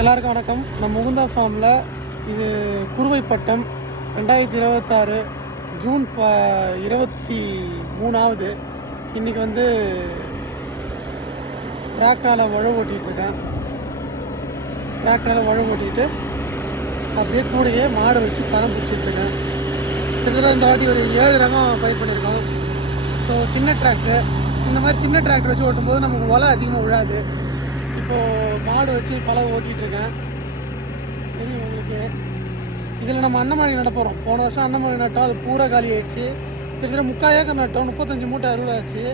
எல்லாருக்கும் வணக்கம். நம்ம முகுந்தா ஃபார்மில் இது குறுவை பட்டம் 2026 ஜூன் 23 இன்றைக்கி வந்து டிராக்டரால் உழவு ஓட்டிகிட்ருக்கேன். டிராக்டரால் உழவு ஓட்டிக்கிட்டு அப்படியே கூடையே மாடை வச்சு பரம் பிடிச்சிட்ருக்கேன். கிட்டத்தட்ட இந்த வாட்டி ஒரு 7 ரகம் பயிர் பண்ணியிருக்கோம். ஸோ சின்ன டிராக்டர், இந்த மாதிரி சின்ன டிராக்டர் வச்சு ஓட்டும்போது நமக்கு உலை அதிகமாக விழாது. இப்போது மாடு வச்சு பழக ஓட்டிகிட்ருக்கேன். தெரியும் உங்களுக்கு. இதில் நம்ம அன்னமழை நட போகிறோம். போன வருஷம் அன்னமழை நட்டோம், அது பூரா காலி ஆகிடுச்சு. கிட்டத்தட்ட 3/4 ஏக்கர் நட்டோம், 35 மூட்டை அறுவடை ஆச்சு.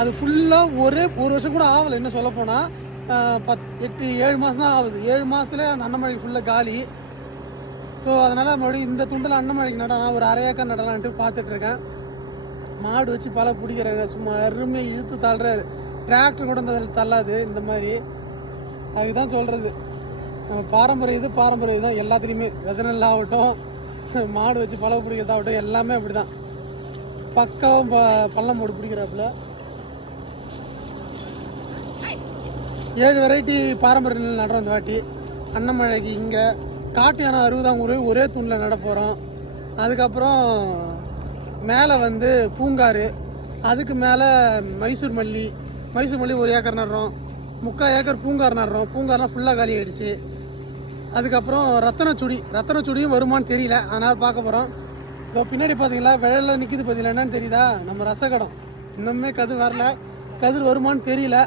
அது ஃபுல்லாக ஒரு வருஷம் கூட ஆகலை. இன்னும் சொல்லப்போனால் 7 மாதம் தான் ஆகுது. 7 மாதத்துல அந்த அன்னமழைக்கு ஃபுல்லாக காலி. ஸோ அதனால் மறுபடியும் இந்த துண்டில் அன்னமழைக்கு நடலாம், ஒரு 1/2 ஏக்கர் நடலான்ட்டு பார்த்துட்ருக்கேன். மாடு வச்சு பல பிடிக்கிறாங்க. சும்மா அருமையாக இழுத்து தள்ளுறாரு. டிராக்டர் கூட இந்த தள்ளாது. இந்த மாதிரி அதுதான் சொல்கிறது. நம்ம பாரம்பரியம் தான் எல்லாத்துலேயுமே. வெதநெல் ஆகட்டும், மாடு வச்சு பழக பிடிக்கிறதாகட்டும், எல்லாமே அப்படி தான். பக்காவும் பள்ளம் போட்டு பிடிக்கிறாப்புல 7 வெரைட்டி பாரம்பரிய நெல் நடுறோம் இந்த வாட்டி. அன்னமழைக்கு இங்கே காட்டு யானை 60ஆம் ஊர் ஒரே தூணில் நட போகிறோம். அதுக்கப்புறம் மேலே வந்து பூங்காறு, அதுக்கு மேலே மைசூர் மல்லி 1 ஏக்கர் நடுறோம். 3/4 ஏக்கர் பூங்காறு நடுறோம். பூங்காரெலாம் ஃபுல்லாக காலி ஆகிடுச்சு. அதுக்கப்புறம் ரத்தனச்சுடியும் வருமானு தெரியல, அதனால் பார்க்க போகிறோம். இதோ பின்னாடி பார்த்தீங்களா வெள்ளையில் நிற்கிது, பார்த்தீங்களா என்னன்னு தெரியுதா? நம்ம ரசகடம். இன்னுமே கதிர் வரல. கதிர் வருமானு தெரியல.